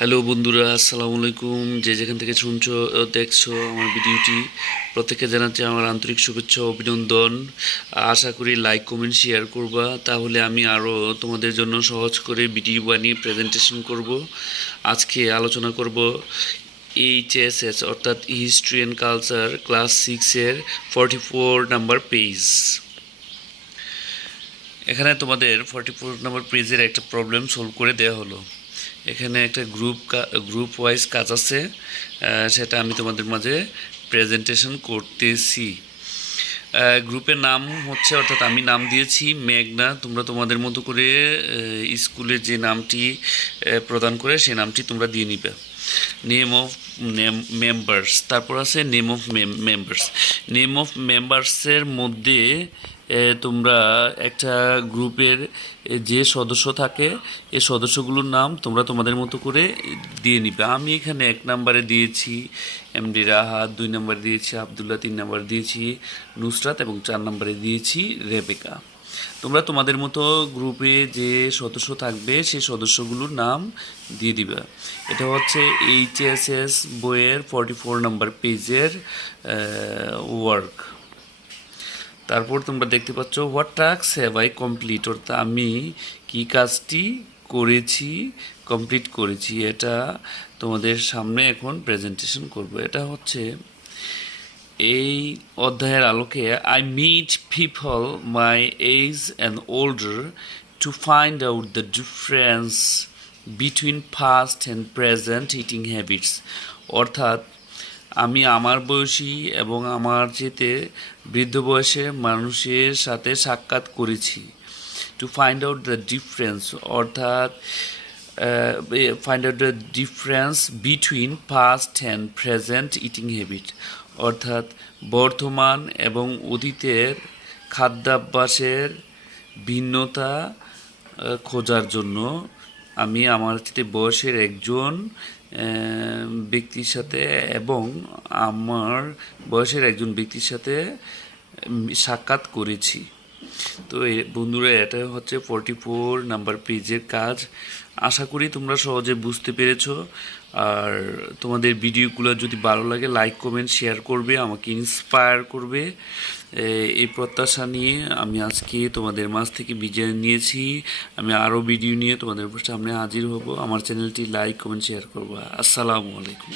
Hello বন্ধুরা, আসসালামু আলাইকুম। যে যেখান থেকে শুনছো দেখছো আমার ভিডিওটি, প্রত্যেককে জানাচ্ছি আমার আন্তরিক শুভেচ্ছা ও অভিনন্দন। আশা করি লাইক কমেন্ট শেয়ার করবা, তাহলে আমি আরও তোমাদের জন্য সহজ করে ভিডিও বানিয়ে প্রেজেন্টেশন করব। আজকে আলোচনা করব এইচএসএস অর্থাৎ হিস্ট্রি অ্যান্ড কালচার ক্লাস 6-এর 44 নাম্বার পেজ। এখানে তোমাদের 44 নম্বর পেজের একটা প্রবলেম সলভ করে দেওয়া হলো। এখানে একটা গ্রুপ ওয়াইজ কাজ আছে, সেটা আমি তোমাদের মাঝে প্রেজেন্টেশন করতেছি। গ্রুপের নাম হচ্ছে, অর্থাৎ আমি নাম দিয়েছি মেঘনা। তোমরা তোমাদের মতো করে স্কুলের যে নামটি প্রদান করে সেই নামটি তোমরা দিয়ে নিবে। নেম অফ মেম্বার্স, তারপর আছে name of members. Name of মেম্বার্সের মধ্যে তোমরা একটা গ্রুপের যে সদস্য থাকে এই সদস্যগুলোর নাম তোমরা তোমাদের মতো করে দিয়ে নিবে। আমি এখানে 1 নম্বরে দিয়েছি এমডি রাহাত, 2 নম্বরে দিয়েছি আবদুল্লাহ, 3 নম্বরে দিয়েছি নুসরাত এবং 4 নম্বরে দিয়েছি রেবেকা। তোমরা তোমাদের মতো গ্রুপে যে সদস্য থাকবে সেই সদস্যগুলোর নাম দিয়ে দিবে। এটা হচ্ছে এইচএসএস বইয়ের 44 নম্বর পেজের ওয়ার্ক। তারপর তোমরা দেখতে পাচ্ছ what task have I complete, অর্থাৎ আমি কি কাজটি করেছি, কমপ্লিট করেছি। এটা তোমাদের সামনে এখন প্রেজেন্টেশন করব। এটা হচ্ছে এই অধ্যায়ের আলোকে I meet people my age and older to find out the difference between past and present eating habits, অর্থাৎ আমি আমার বয়সী এবং আমার চেয়ে বৃদ্ধ বয়সের মানুষের সাথে সাক্ষাৎ করেছি। To find out the difference, অর্থাৎ find out the difference between past and present eating habit, অর্থাৎ বর্তমান এবং অতীতের খাদ্যাভ্যাসের ভিন্নতা খোঁজার জন্য আমি আমার চেয়ে বয়সের একজন ব্যক্তির সাথে এবং আমার বয়সের একজন ব্যক্তির সাথে সাক্ষাৎ করেছি। তো বন্ধুরা, এটা হচ্ছে 44 নাম্বার পেজের কাজ। আশা করি তোমরা সহজে বুঝতে পেরেছো। আর তোমাদের ভিডিওগুলো যদি ভালো লাগে লাইক কমেন্ট শেয়ার করবে, আমাকে ইন্সপায়ার করবে। এই প্রত্যাশা নিয়ে আমি আজকে তোমাদের মাঝ থেকে বিদায় নিয়েছি। আমি আরও ভিডিও নিয়ে তোমাদের সামনে হাজির হব। আমার চ্যানেলটি লাইক কমেন্ট শেয়ার করবো। আসসালামু আলাইকুম।